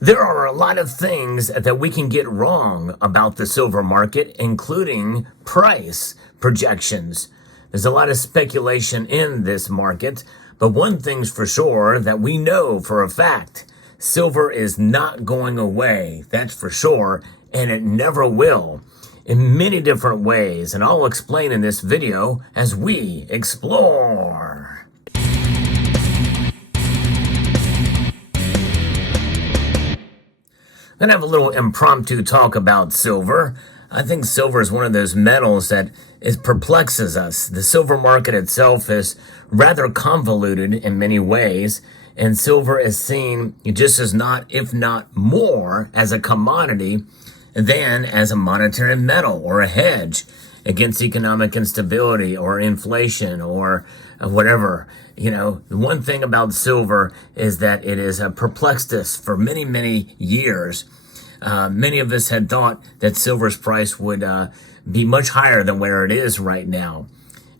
There are a lot of things that we can get wrong about the silver market, including price projections. There's a lot of speculation in this market, but one thing's for sure that we know for a fact. Silver is not going away, that's for sure, and it never will, in many different ways, and I'll explain in this video as we explore. I'm going to have a little impromptu talk about silver. I think silver is one of those metals that perplexes us. The silver market itself is rather convoluted in many ways, and silver is seen just as not, if not more, as a commodity than as a monetary metal or a hedge against economic instability or inflation or whatever. You know, the one thing about silver is that it has perplexed us for many, many years. Many of us had thought that silver's price would be much higher than where it is right now.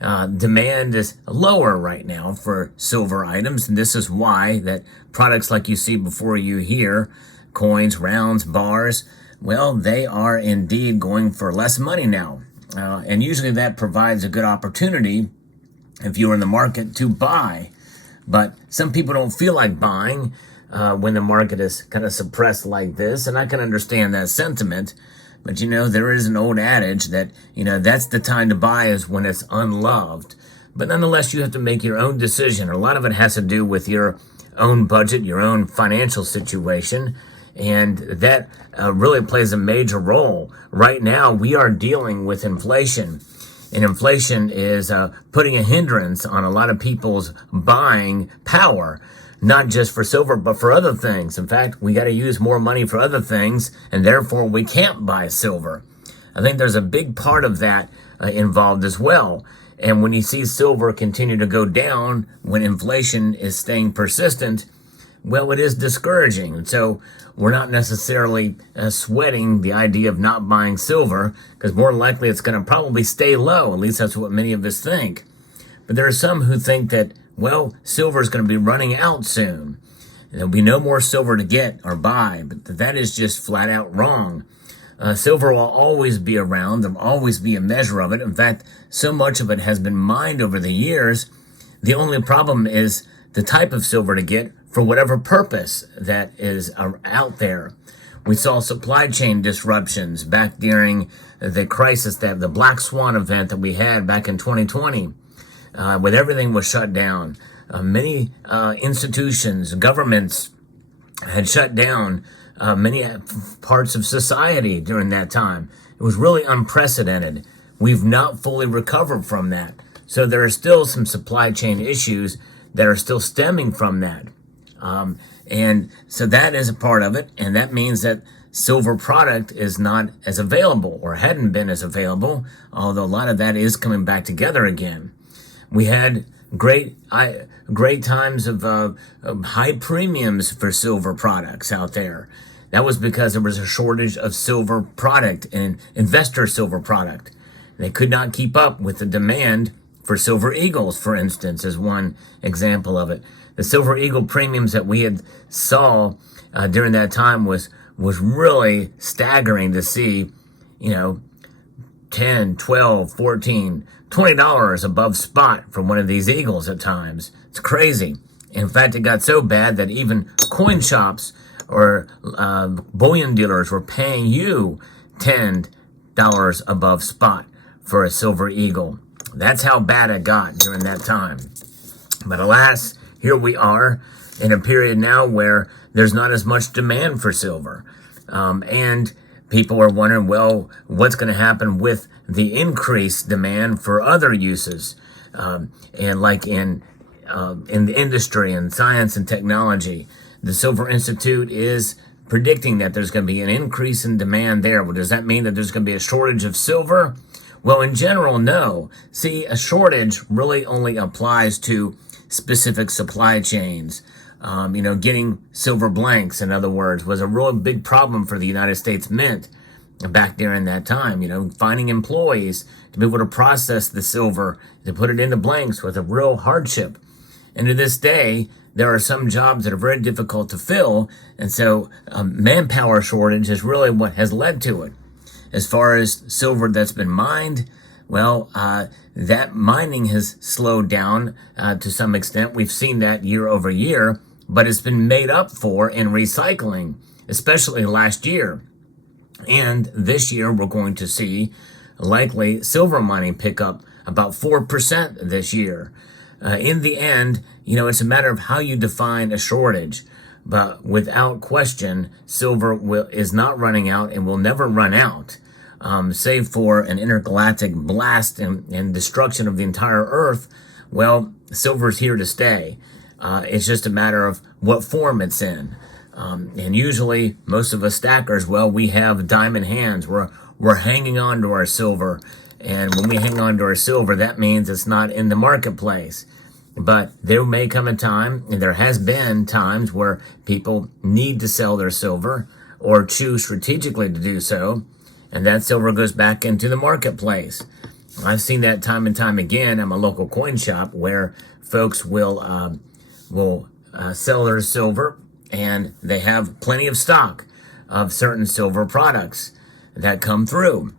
Demand is lower right now for silver items, and this is why that products like you see before you here, coins, rounds, bars, well, they are indeed going for less money now. And usually that provides a good opportunity if you're in the market to buy. But some people don't feel like buying when the market is kind of suppressed like this, and I can understand that sentiment. But, you know, there is an old adage that, you know, that's the time to buy is when it's unloved. But nonetheless, you have to make your own decision. A lot of it has to do with your own budget, your own financial situation, and that really plays a major role. Right now, we are dealing with inflation. And inflation is putting a hindrance on a lot of people's buying power, not just for silver, but for other things. In fact, we got to use more money for other things, and therefore we can't buy silver. I think there's a big part of that involved as well. And when you see silver continue to go down when inflation is staying persistent, well, it is discouraging. And so we're not necessarily sweating the idea of not buying silver, because more likely it's going to probably stay low. At least that's what many of us think. But there are some who think that, well, silver is going to be running out soon. There'll be no more silver to get or buy, but that is just flat out wrong. Silver will always be around. There'll always be a measure of it. In fact, so much of it has been mined over the years. The only problem is the type of silver to get for whatever purpose that is out there. We saw supply chain disruptions back during the crisis, the Black Swan event that we had back in 2020, when everything was shut down. Many institutions, governments had shut down many parts of society during that time. It was really unprecedented. We've not fully recovered from that. So there are still some supply chain issues that are still stemming from that. And so that is a part of it. And that means that silver product is not as available or hadn't been as available, although a lot of that is coming back together again. We had great times of high premiums for silver products out there. That was because there was a shortage of silver product and investor silver product. They could not keep up with the demand for silver eagles, for instance, is one example of it. The silver eagle premiums that we had saw during that time was really staggering to see, you know, 10, 12, 14, $20 above spot for one of these eagles at times. It's crazy. In fact, it got so bad that even coin shops or bullion dealers were paying you $10 above spot for a silver eagle. That's how bad it got during that time. But alas, here we are in a period now where there's not as much demand for silver. And people are wondering, well, what's going to happen with the increased demand for other uses? And like in the industry and science and technology, the Silver Institute is predicting that there's going to be an increase in demand there. Well, does that mean that there's going to be a shortage of silver? Well, in general, no. See, a shortage really only applies to specific supply chains. Getting silver blanks, in other words, was a real big problem for the United States Mint back during that time. Finding employees to be able to process the silver, to put it into blanks was a real hardship. And to this day, there are some jobs that are very difficult to fill, and so manpower shortage is really what has led to it. As far as silver that's been mined, well, that mining has slowed down to some extent. We've seen that year over year, but it's been made up for in recycling, especially last year. And this year, we're going to see likely silver mining pick up about 4% this year. In the end, it's a matter of how you define a shortage. But without question, silver is not running out and will never run out, save for an intergalactic blast and destruction of the entire Earth. Well, silver's here to stay. It's just a matter of what form it's in. And usually, most of us stackers, well, we have diamond hands. We're hanging on to our silver. And when we hang on to our silver, that means it's not in the marketplace. But there may come a time, and there has been times, where people need to sell their silver or choose strategically to do so, and that silver goes back into the marketplace. I've seen that time and time again at my local coin shop, where folks will sell their silver, and they have plenty of stock of certain silver products that come through.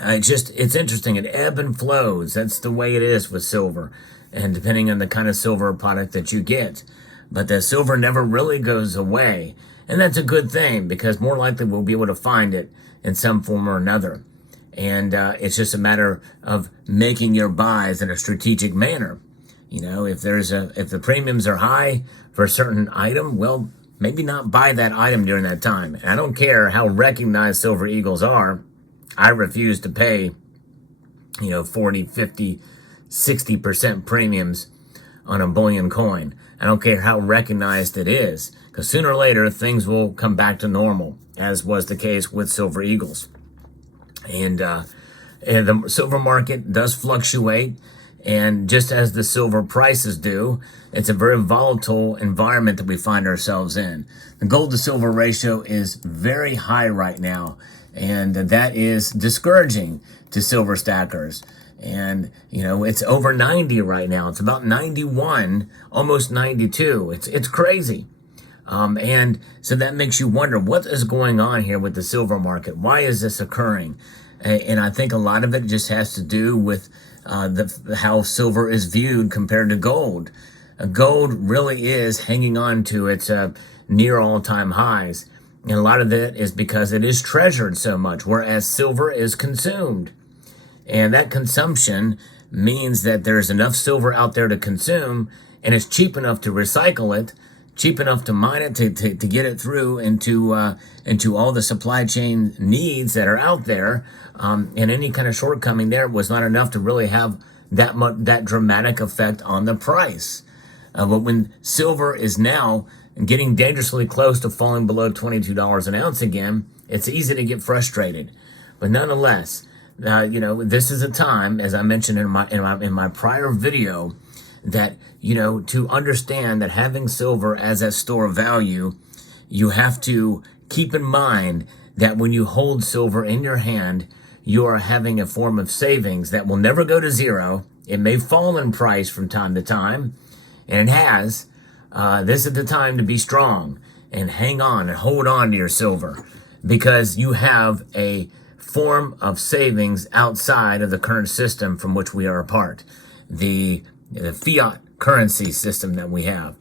It's interesting. It ebb and flows. That's the way it is with silver, and depending on the kind of silver product that you get. But the silver never really goes away, and that's a good thing, because more likely we'll be able to find it in some form or another. And it's just a matter of making your buys in a strategic manner. If the premiums are high for a certain item, well, maybe not buy that item during that time. And I don't care how recognized Silver Eagles are. I refuse to pay, 40, 50, 60% premiums on a bullion coin. I don't care how recognized it is, because sooner or later things will come back to normal, as was the case with Silver Eagles. And the silver market does fluctuate, and just as the silver prices do, it's a very volatile environment that we find ourselves in. The gold to silver ratio is very high right now, and that is discouraging to silver stackers. And, it's over 90 right now. It's about 91, almost 92. It's crazy. And so that makes you wonder, what is going on here with the silver market? Why is this occurring? And I think a lot of it just has to do with how silver is viewed compared to gold. Gold really is hanging on to its near all-time highs. And a lot of it is because it is treasured so much, whereas silver is consumed. And that consumption means that there's enough silver out there to consume, and it's cheap enough to recycle it, cheap enough to mine it, to get it through into all the supply chain needs that are out there. And any kind of shortcoming there was not enough to really have that dramatic effect on the price. But when silver is now getting dangerously close to falling below $22 an ounce again, it's easy to get frustrated. But nonetheless, this is a time, as I mentioned in my prior video, that, to understand that having silver as a store of value, you have to keep in mind that when you hold silver in your hand, you are having a form of savings that will never go to zero. It may fall in price from time to time, and it has. This is the time to be strong and hang on and hold on to your silver, because you have a form of savings outside of the current system from which we are a part, the fiat currency system that we have.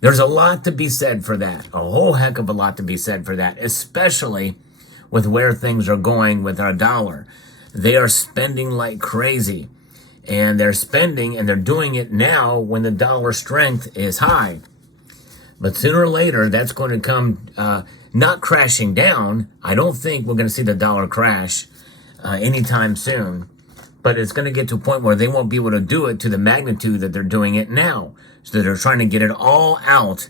There's a lot to be said for that, a whole heck of a lot to be said for that, especially with where things are going with our dollar. They are spending like crazy, and they're spending, and they're doing it now when the dollar strength is high. But sooner or later, that's going to come not crashing down. I don't think we're going to see the dollar crash anytime soon. But it's going to get to a point where they won't be able to do it to the magnitude that they're doing it now. So they're trying to get it all out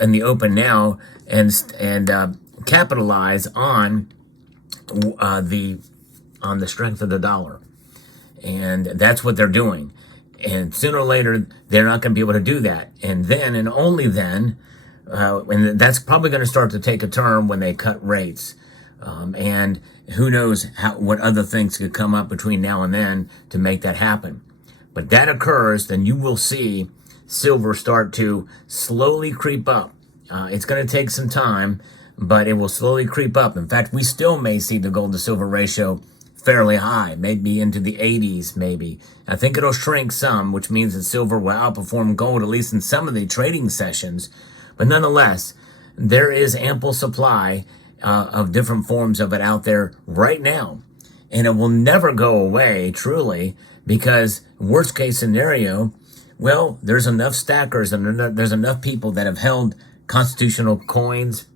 in the open now, and capitalize on the strength of the dollar. And that's what they're doing. And sooner or later, they're not going to be able to do that. And then, and only then, and that's probably going to start to take a turn when they cut rates. And who knows what other things could come up between now and then to make that happen. But that occurs, then you will see silver start to slowly creep up. It's going to take some time, but it will slowly creep up. In fact, we still may see the gold to silver ratio fairly high, maybe into the 80s, maybe. I think it'll shrink some, which means that silver will outperform gold, at least in some of the trading sessions. But nonetheless, there is ample supply of different forms of it out there right now. And it will never go away, truly, because worst case scenario, well, there's enough stackers and there's enough people that have held constitutional coins.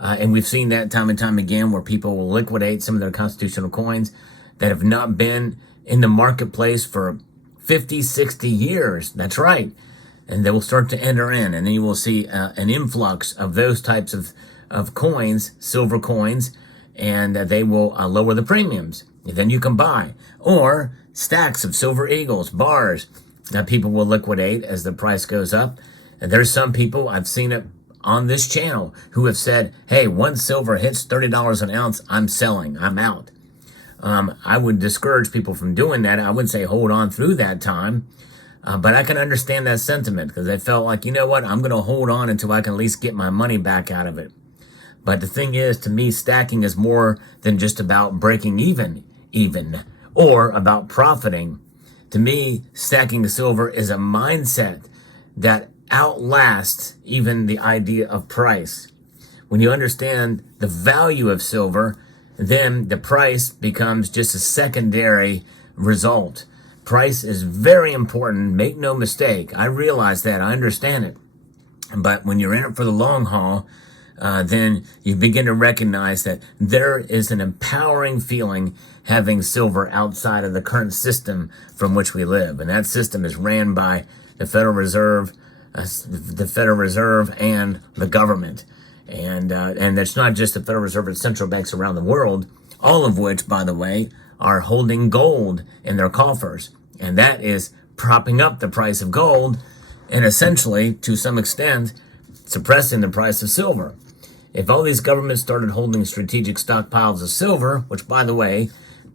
And we've seen that time and time again where people will liquidate some of their constitutional coins that have not been in the marketplace for 50, 60 years. That's right. And they will start to enter in, and then you will see an influx of those types of coins, silver coins, and they will lower the premiums. And then you can buy. Or stacks of silver eagles, bars, that people will liquidate as the price goes up. And there's some people, I've seen it on this channel, who have said, hey, once silver hits $30 an ounce, I'm selling, I'm out. I would discourage people from doing that. I would say hold on through that time. But I can understand that sentiment because they felt like, you know what, I'm going to hold on until I can at least get my money back out of it. But the thing is, to me, stacking is more than just about breaking even, or about profiting. To me, stacking silver is a mindset that outlasts even the idea of price. When you understand the value of silver, then the price becomes just a secondary result. Price is very important. Make no mistake. I realize that. I understand it. But when you're in it for the long haul, then you begin to recognize that there is an empowering feeling having silver outside of the current system from which we live. And that system is ran by the Federal Reserve, and the government. And it's not just the Federal Reserve, it's central banks around the world, all of which, by the way, are holding gold in their coffers. And that is propping up the price of gold and essentially, to some extent, suppressing the price of silver. If all these governments started holding strategic stockpiles of silver, which, by the way,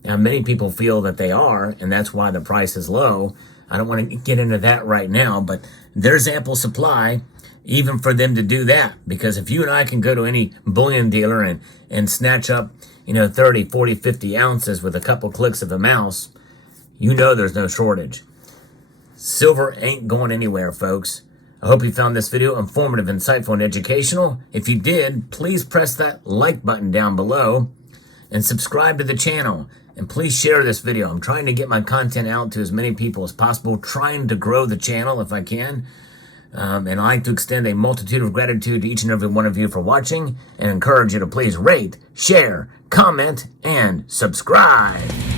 many people feel that they are, and that's why the price is low. I don't want to get into that right now, but there's ample supply even for them to do that. Because if you and I can go to any bullion dealer and snatch up, 30, 40, 50 ounces with a couple clicks of a mouse, there's no shortage. Silver ain't going anywhere, folks. I hope you found this video informative, insightful, and educational. If you did, please press that like button down below and subscribe to the channel. And please share this video. I'm trying to get my content out to as many people as possible, trying to grow the channel if I can. And I'd like to extend a multitude of gratitude to each and every one of you for watching and encourage you to please rate, share, comment, and subscribe.